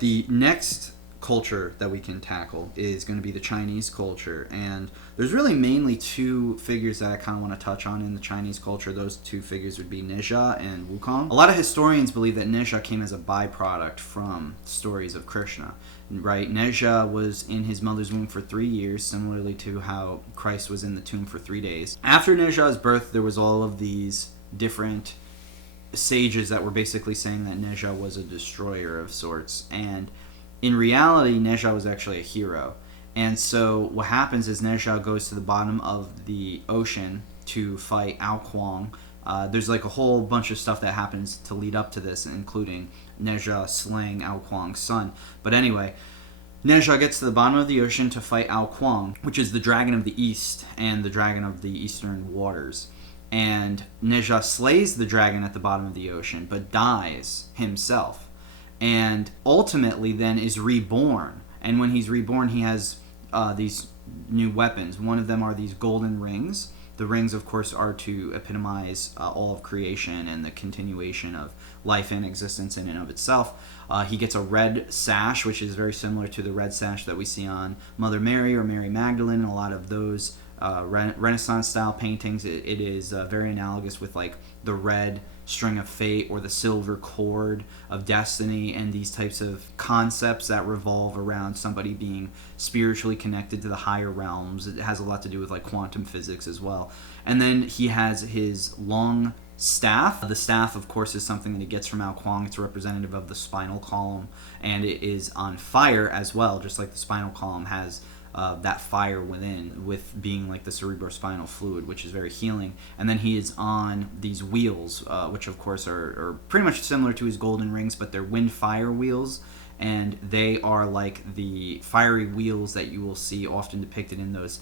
The next culture that we can tackle is going to be the Chinese culture, and there's really mainly two figures that I kind of want to touch on in the Chinese culture. Those two figures would be Nizha and Wukong. A lot of historians believe that Nizha came as a byproduct from stories of Krishna, right? Nizha was in his mother's womb for 3 years, similarly to how Christ was in the tomb for 3 days. After Nizha's birth, there was all of these different sages that were basically saying that Nizha was a destroyer of sorts, and in reality Nizha was actually a hero. And so what happens is Nizha goes to the bottom of the ocean to fight Ao Kuang. There's like a whole bunch of stuff that happens to lead up to this, including Nizha slaying Ao Kuang's son. But anyway, Nizha gets to the bottom of the ocean to fight Ao Kuang, which is the dragon of the east and the dragon of the eastern waters. And Nizha slays the dragon at the bottom of the ocean, but dies himself. And ultimately then is reborn. And when he's reborn, he has these new weapons. One of them are these golden rings. The rings, of course, are to epitomize all of creation and the continuation of life and existence in and of itself. He gets a red sash, which is very similar to the red sash that we see on Mother Mary or Mary Magdalene and a lot of those Renaissance-style paintings. It is very analogous with like the red string of fate or the silver cord of destiny and these types of concepts that revolve around somebody being spiritually connected to the higher realms. It has a lot to do with like quantum physics as well. And then he has his long staff. The staff, of course, is something that he gets from Ao Kuang. It's a representative of the spinal column, and it is on fire as well, just like the spinal column has that fire within, with being like the cerebrospinal fluid, which is very healing. And then he is on these wheels, which of course are pretty much similar to his golden rings, but they're wind fire wheels, and they are like the fiery wheels that you will see often depicted in those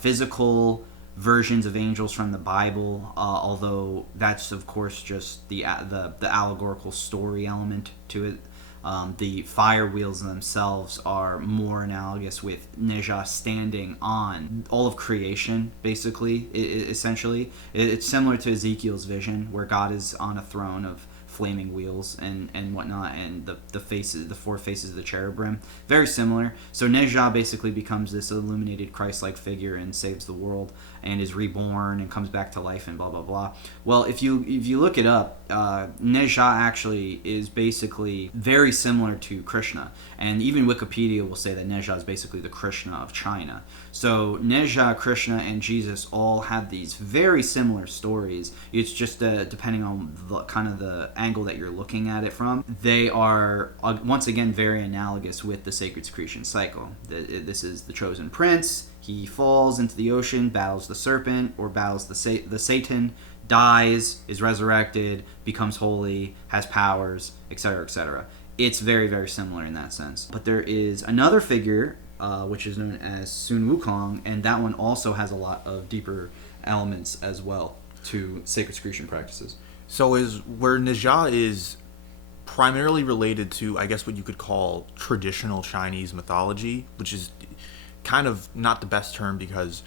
physical versions of angels from the Bible, although that's of course just the allegorical story element to it. The fire wheels themselves are more analogous with Nizha standing on all of creation, basically, essentially. It's similar to Ezekiel's vision, where God is on a throne of flaming wheels and whatnot, and the four faces of the cherubim. Very similar. So Nizha basically becomes this illuminated Christ-like figure and saves the world and is reborn and comes back to life and blah blah blah. Well, if you look it up, Nizha actually is basically very similar to Krishna, and even Wikipedia will say that Nizha is basically the Krishna of China. So Nizha, Krishna, and Jesus all have these very similar stories. It's just depending on the kind of the angle that you're looking at it from. They are once again very analogous with the sacred Secretion cycle. This is the chosen prince. He falls into the ocean, battles the serpent or battles the Satan, dies, is resurrected, becomes holy, has powers, etc., etc. It's very, very similar in that sense. But there is another figure, which is known as Sun Wukong, and that one also has a lot of deeper elements as well to sacred Secretion practices. So is where Nizha is primarily related to, I guess, what you could call traditional Chinese mythology, which is kind of not the best term because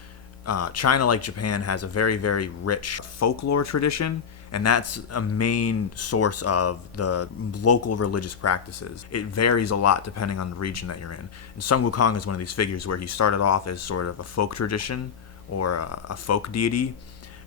China, like Japan, has a very, very rich folklore tradition, and that's a main source of the local religious practices. It varies a lot depending on the region that you're in. And Sun Wukong is one of these figures where he started off as sort of a folk tradition or a folk deity,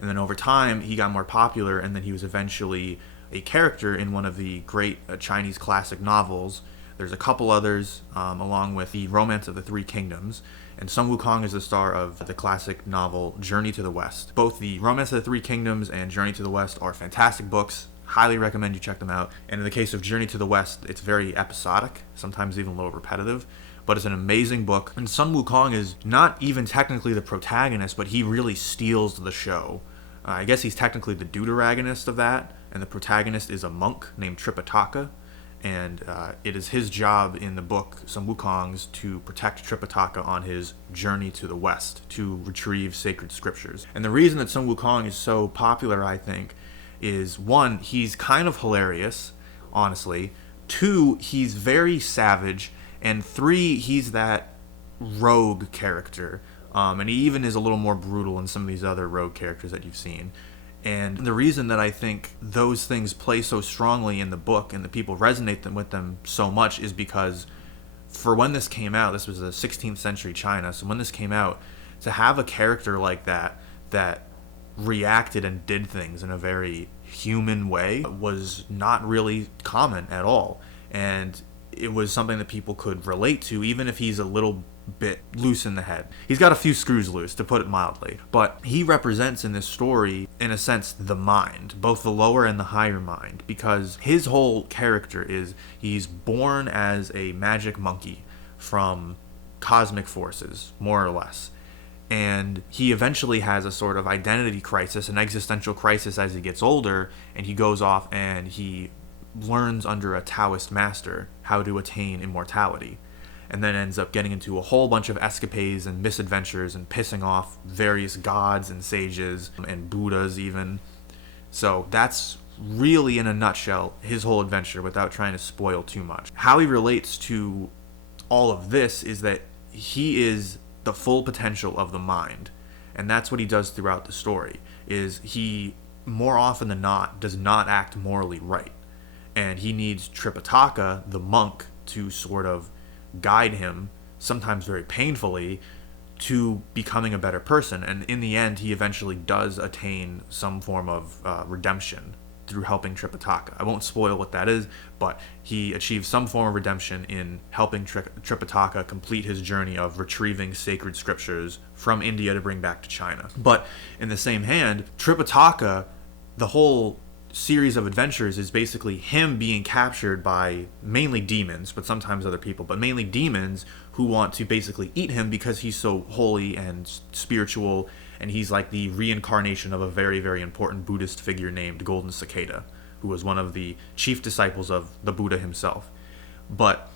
and then over time he got more popular, and then he was eventually a character in one of the great Chinese classic novels. There's a couple others, along with the Romance of the Three Kingdoms. And Sun Wukong is the star of the classic novel Journey to the West. Both the Romance of the Three Kingdoms and Journey to the West are fantastic books. Highly recommend you check them out. And in the case of Journey to the West, it's very episodic, sometimes even a little repetitive, but it's an amazing book. And Sun Wukong is not even technically the protagonist, but he really steals the show. I guess he's technically the deuteragonist of that, and the protagonist is a monk named Tripitaka. And it is his job in the book, Sun Wukong's, to protect Tripitaka on his journey to the West to retrieve sacred scriptures. And the reason that Sun Wukong is so popular, I think, is one, he's kind of hilarious, honestly. Two, he's very savage. And three, he's that rogue character. And he even is a little more brutal than some of these other rogue characters that you've seen. And the reason that I think those things play so strongly in the book and the people resonate with them so much is because for when this came out, this was the 16th century China, so when this came out, to have a character like that reacted and did things in a very human way was not really common at all. And it was something that people could relate to, even if he's a little bit loose in the head. He's got a few screws loose, to put it mildly. But he represents in this story, in a sense, the mind, both the lower and the higher mind, because his whole character is he's born as a magic monkey from cosmic forces, more or less. And he eventually has a sort of identity crisis, an existential crisis as he gets older, and he goes off and he learns under a Taoist master how to attain immortality, and then ends up getting into a whole bunch of escapades and misadventures and pissing off various gods and sages and Buddhas even. So that's really, in a nutshell, his whole adventure without trying to spoil too much. How he relates to all of this is that he is the full potential of the mind, and that's what he does throughout the story. Is he, more often than not, does not act morally right, and he needs Tripitaka, the monk, to sort of guide him, sometimes very painfully, to becoming a better person. And in the end, he eventually does attain some form of redemption through helping Tripitaka. I won't spoil what that is, but he achieves some form of redemption in helping Tripitaka complete his journey of retrieving sacred scriptures from India to bring back to China. But in the same hand, Tripitaka, the whole series of adventures is basically him being captured by mainly demons, but sometimes other people, but mainly demons who want to basically eat him because he's so holy and spiritual, and he's like the reincarnation of a very, very important Buddhist figure named Golden Cicada, who was one of the chief disciples of the Buddha himself. But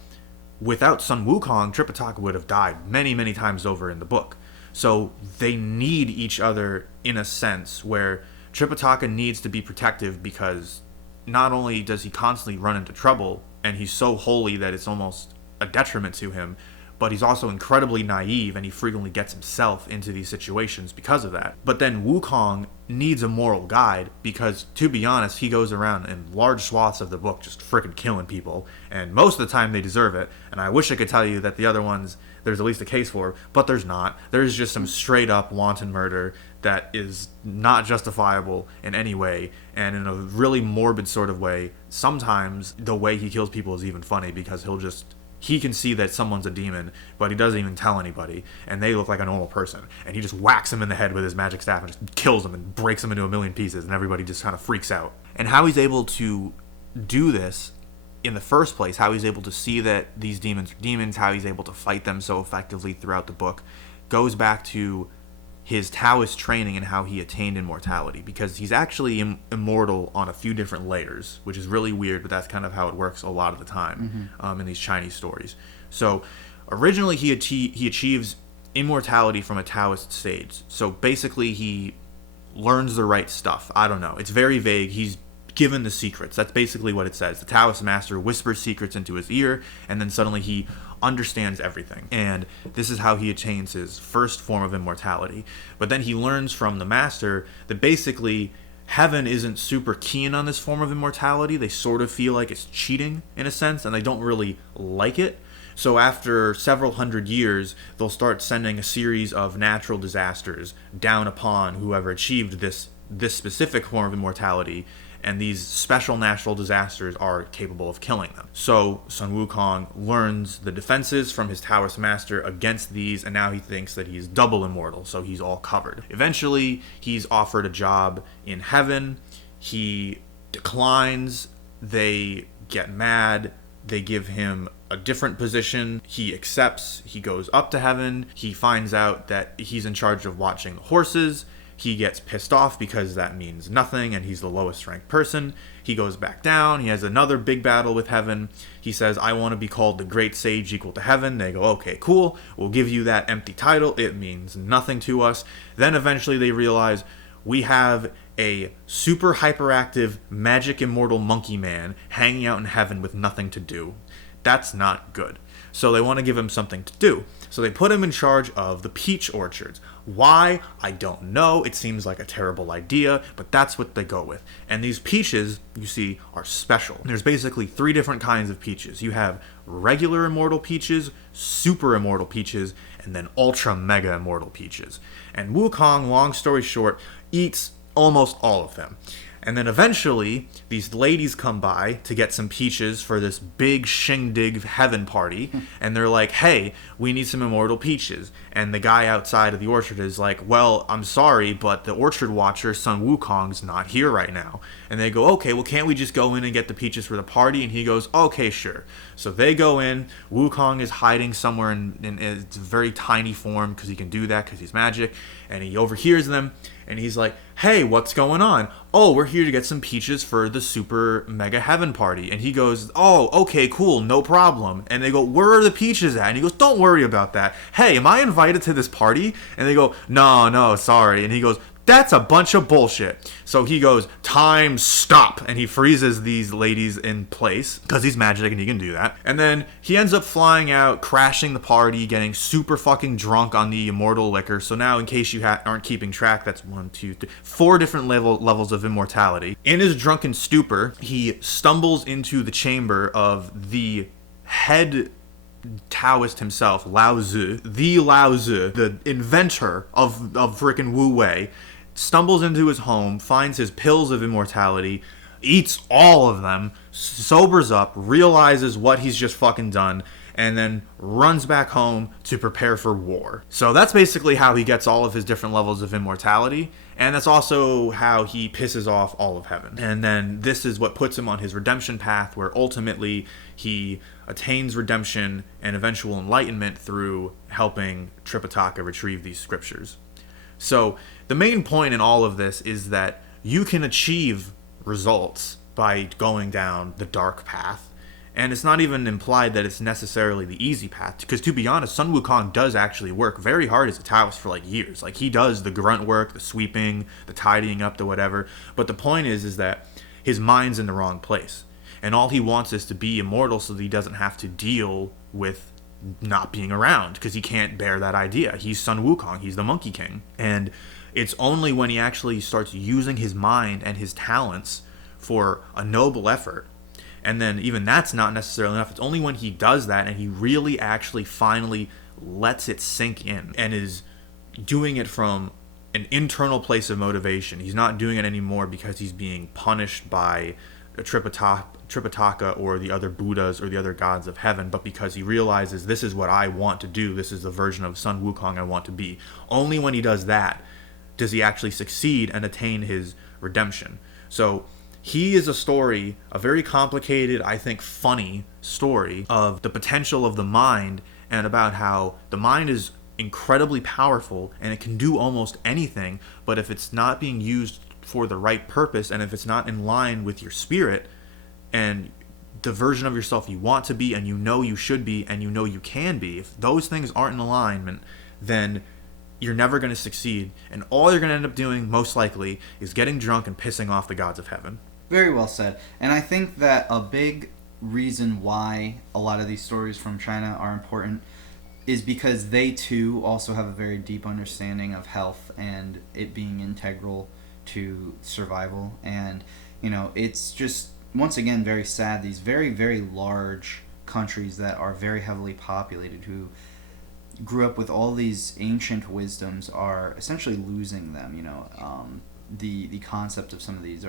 without Sun Wukong, Tripitaka would have died many, many times over in the book. So they need each other in a sense where Tripitaka needs to be protective, because not only does he constantly run into trouble, and he's so holy that it's almost a detriment to him, but he's also incredibly naive, and he frequently gets himself into these situations because of that. But then Wukong needs a moral guide, because, to be honest, he goes around in large swaths of the book just freaking killing people, and most of the time they deserve it. And I wish I could tell you that the other ones there's at least a case for, but there's not. There's just some straight up wanton murder that is not justifiable in any way, and in a really morbid sort of way. Sometimes the way he kills people is even funny, because he can see that someone's a demon, but he doesn't even tell anybody, and they look like a normal person, and he just whacks him in the head with his magic staff and just kills him and breaks him into a million pieces, and everybody just kind of freaks out. And how he's able to do this in the first place, how he's able to see that these demons are demons, how he's able to fight them so effectively throughout the book, goes back to his Taoist training and how he attained immortality, because he's actually immortal on a few different layers, which is really weird, but that's kind of how it works a lot of the time in these Chinese stories. So originally he achieves immortality from a Taoist sage. So basically he learns the right stuff. I don't know. It's very vague. He's given the secrets. That's basically what it says. The Taoist master whispers secrets into his ear, and then suddenly he understands everything. And this is how he attains his first form of immortality. But then he learns from the master that basically heaven isn't super keen on this form of immortality. They sort of feel like it's cheating in a sense, and they don't really like it. So after several hundred years, they'll start sending a series of natural disasters down upon whoever achieved this specific form of immortality, and these special natural disasters are capable of killing them. So Sun Wukong learns the defenses from his Taoist master against these, and now he thinks that he's double immortal, so he's all covered. Eventually, he's offered a job in heaven. He declines. They get mad. They give him a different position. He accepts. He goes up to heaven. He finds out that he's in charge of watching the horses. He gets pissed off because that means nothing, and he's the lowest ranked person. He goes back down. He has another big battle with heaven. He says, I want to be called the great sage equal to heaven. They go, okay, cool. We'll give you that empty title. It means nothing to us. Then eventually they realize, we have a super hyperactive, magic immortal monkey man hanging out in heaven with nothing to do. That's not good. So they want to give him something to do. So they put him in charge of the peach orchards. Why? I don't know. It seems like a terrible idea, but that's what they go with. And these peaches, you see, are special. There's basically 3 different kinds of peaches. You have regular immortal peaches, super immortal peaches, and then ultra mega immortal peaches. And Wukong, long story short, eats almost all of them. And then eventually, these ladies come by to get some peaches for this big shindig heaven party. And they're like, hey, we need some immortal peaches. And the guy outside of the orchard is like, well, I'm sorry, but the orchard watcher, Sun Wukong's not here right now. And they go, okay, well, can't we just go in and get the peaches for the party? And he goes, okay, sure. So they go in. Wukong is hiding somewhere in its very tiny form because he can do that because he's magic. And he overhears them. And he's like, hey, what's going on? Oh, we're here to get some peaches for the super mega heaven party. And he goes, oh, okay, cool, no problem. And they go, where are the peaches at? And he goes, don't worry about that. Hey, am I invited to this party? And they go, no, sorry. And he goes, that's a bunch of bullshit. So he goes, time, stop. And he freezes these ladies in place because he's magic and he can do that. And then he ends up flying out, crashing the party, getting super fucking drunk on the immortal liquor. So now, in case you aren't keeping track, that's 4 different levels of immortality. In his drunken stupor, he stumbles into the chamber of the head Taoist himself, Lao Tzu, the inventor of frickin' Wu Wei, stumbles into his home, finds his pills of immortality, eats all of them, sobers up, realizes what he's just fucking done, and then runs back home to prepare for war. So that's basically how he gets all of his different levels of immortality, and that's also how he pisses off all of heaven. And then this is what puts him on his redemption path, where ultimately he attains redemption and eventual enlightenment through helping Tripitaka retrieve these scriptures. So the main point in all of this is that you can achieve results by going down the dark path. And it's not even implied that it's necessarily the easy path. Because to be honest, Sun Wukong does actually work very hard as a Taoist for like years. Like he does the grunt work, the sweeping, the tidying up, the whatever. But the point is that his mind's in the wrong place. And all he wants is to be immortal so that he doesn't have to deal with not being around. Because he can't bear that idea. He's Sun Wukong. He's the Monkey King. And it's only when he actually starts using his mind and his talents for a noble effort. And then even that's not necessarily enough. It's only when he does that and he really actually finally lets it sink in and is doing it from an internal place of motivation. He's not doing it anymore because he's being punished by a Tripitaka or the other Buddhas or the other gods of heaven, but because he realizes this is what I want to do. This is the version of Sun Wukong I want to be. Only when he does that does he actually succeed and attain his redemption. So he is a story, a very complicated, I think funny story of the potential of the mind and about how the mind is incredibly powerful and it can do almost anything, but if it's not being used for the right purpose and if it's not in line with your spirit and the version of yourself you want to be and you know you should be and you know you can be, if those things aren't in alignment, then you're never going to succeed, and all you're going to end up doing, most likely, is getting drunk and pissing off the gods of heaven. Very well said. And I think that a big reason why a lot of these stories from China are important is because they too also have a very deep understanding of health and it being integral to survival. And, you know, it's just, once again, very sad. These very, very large countries that are very heavily populated who grew up with all these ancient wisdoms are essentially losing them. You know, the concept of some of these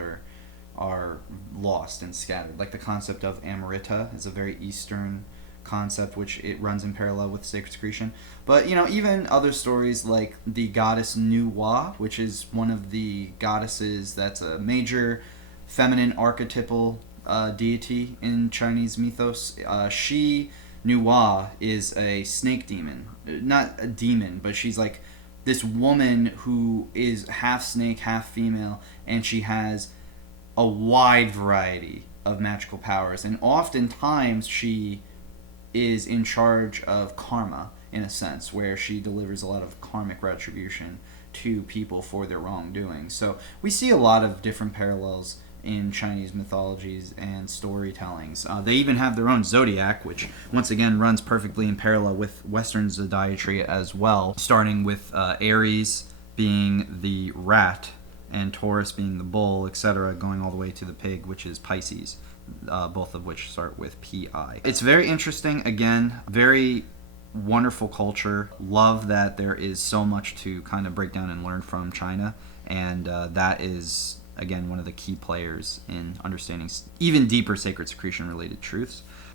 are lost and scattered. Like the concept of Amrita is a very Eastern concept, which it runs in parallel with Secretion. But, you know, even other stories like the goddess Nuwa, which is one of the goddesses that's a major feminine archetypal deity in Chinese mythos. Nuwa is a snake demon. Not a demon, but she's like this woman who is half snake, half female, and she has a wide variety of magical powers. And oftentimes she is in charge of karma, in a sense, where she delivers a lot of karmic retribution to people for their wrongdoing. So we see a lot of different parallels in Chinese mythologies and storytellings. They even have their own zodiac, which once again runs perfectly in parallel with Western zodiatry as well, starting with Aries being the rat and Taurus being the bull, etc., going all the way to the pig, which is Pisces, both of which start with Pi. It's very interesting, again, very wonderful culture. Love that there is so much to kind of break down and learn from China, and that is, again, one of the key players in understanding even deeper sacred secretion related truths.